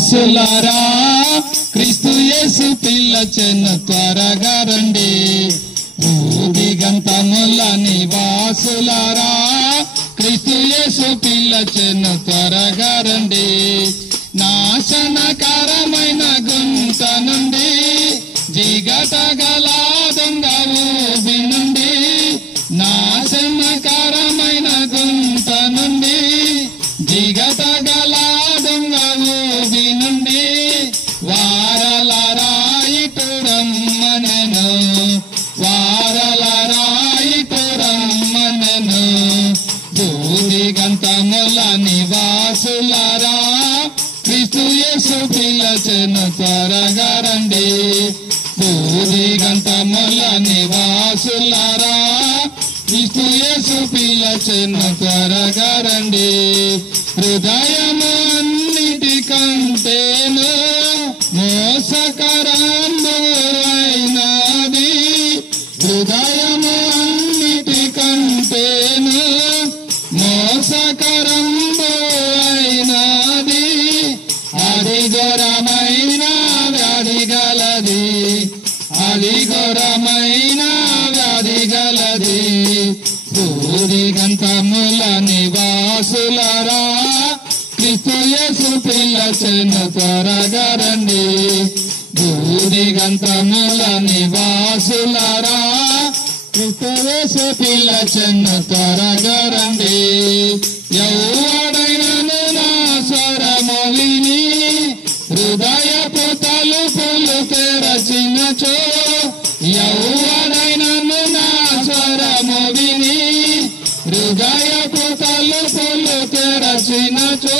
నివాసులారా క్రీస్తు యేసు పిలచెను త్వరగా రండి. భూదిగంతముల నివాసులారా క్రీస్తు యేసు పిలచెను త్వరగా రండి. నాశనకరమైన గుంట నుండి జిగటగల దొంగ ఊబి నుండి, నాశనకరమైన గుంట నుండి జిగటగల దొంగ ఊబి నుండి వారలారా ఇటు రమ్మనెను, వారలారా ఇటు రమ్మనెను. భూదిగంతముల నివాసులారా క్రీస్తు యేసు పిలచెను త్వరగా రండి. భూదిగంతముల నివాసులారా క్రీస్తు యేసు పిలచెను త్వరగా రండి. హృదయము అన్నిటికంటేను మోసకరమైనది, హృదయము అన్నిటికంటేను మోసకరమైనది. అది ఘోరమైన వ్యాధి గలది, అది ఘోరమైన వ్యాధి గలది. భూదిగంతముల నివాసులారా క్రీస్తు యేసు పిలచెను త్వరగా రండి. భూదిగంతముల నివాసులారా క్రీస్తు యేసు పిలచెను త్వరగా రండి. ఎవడైనను నా స్వరము విని హృదయపు తలుపులు తెరచినచో, ఎవడైనను నా స్వరము విని హృదయపు తలుపులు తెరచినచో,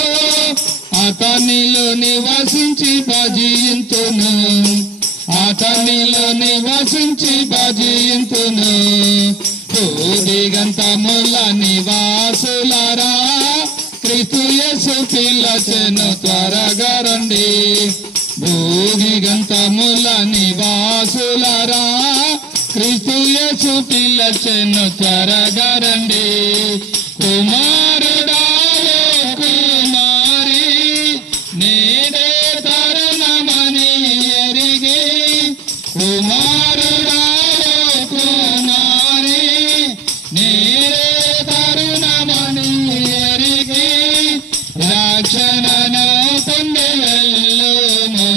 అతనిలో నివసించి భజింతును, అతనిలో నివసించి భజింతును. భూదిగంతముల నివాసులారా క్రీస్తు యేసు పిలచెను త్వరగా రండి. భూదిగంతముల నివాసులారా క్రీస్తు యేసు పిలచెను త్వరగా రండి. కుమారుడా కుమారి నేడే తరుణమని ఎరిగి, కుమారుడా కుమారి నేడే తరుణమని ఎరిగి, రక్షణను పొంది వెళ్ళుము,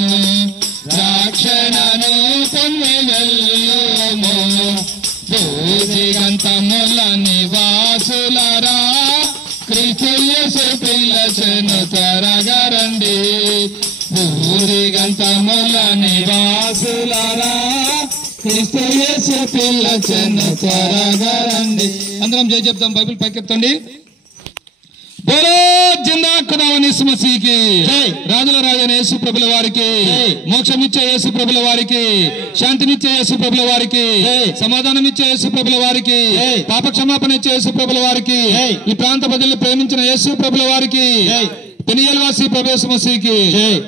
రక్షణను పొంది వెళ్ళుము. భూదిగంతముల నివాసులారా క్రీస్తు యేసు పిలచెను త్వరగా రండి. భూదిగంతముల నివాసులారా క్రీస్తు యేసు పిలచెను త్వరగా రండి. అందరం జై చెప్తాం, బైబిల్ పైకెత్తండి. బోలో జిందా ఖుదావని యేసు మసీహ్కి, రాజుల రాజైన యేసు ప్రభుల వారికి, మోక్షమిచ్చే యేసు ప్రభుల వారికి, శాంతినిచ్చే యేసు ప్రభుల వారికి, సమాధానమిచ్చే యేసు ప్రభుల వారికి, పాప క్షమాపణ ఇచ్చే యేసు ప్రభుల వారికి, ఈ ప్రాంత ప్రజలను ప్రేమించిన యేసు ప్రభుల వారికి, పెనియల్ వాసి ప్రభు యేసు మసీహ్కి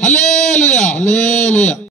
హల్లెలూయా, హల్లెలూయా.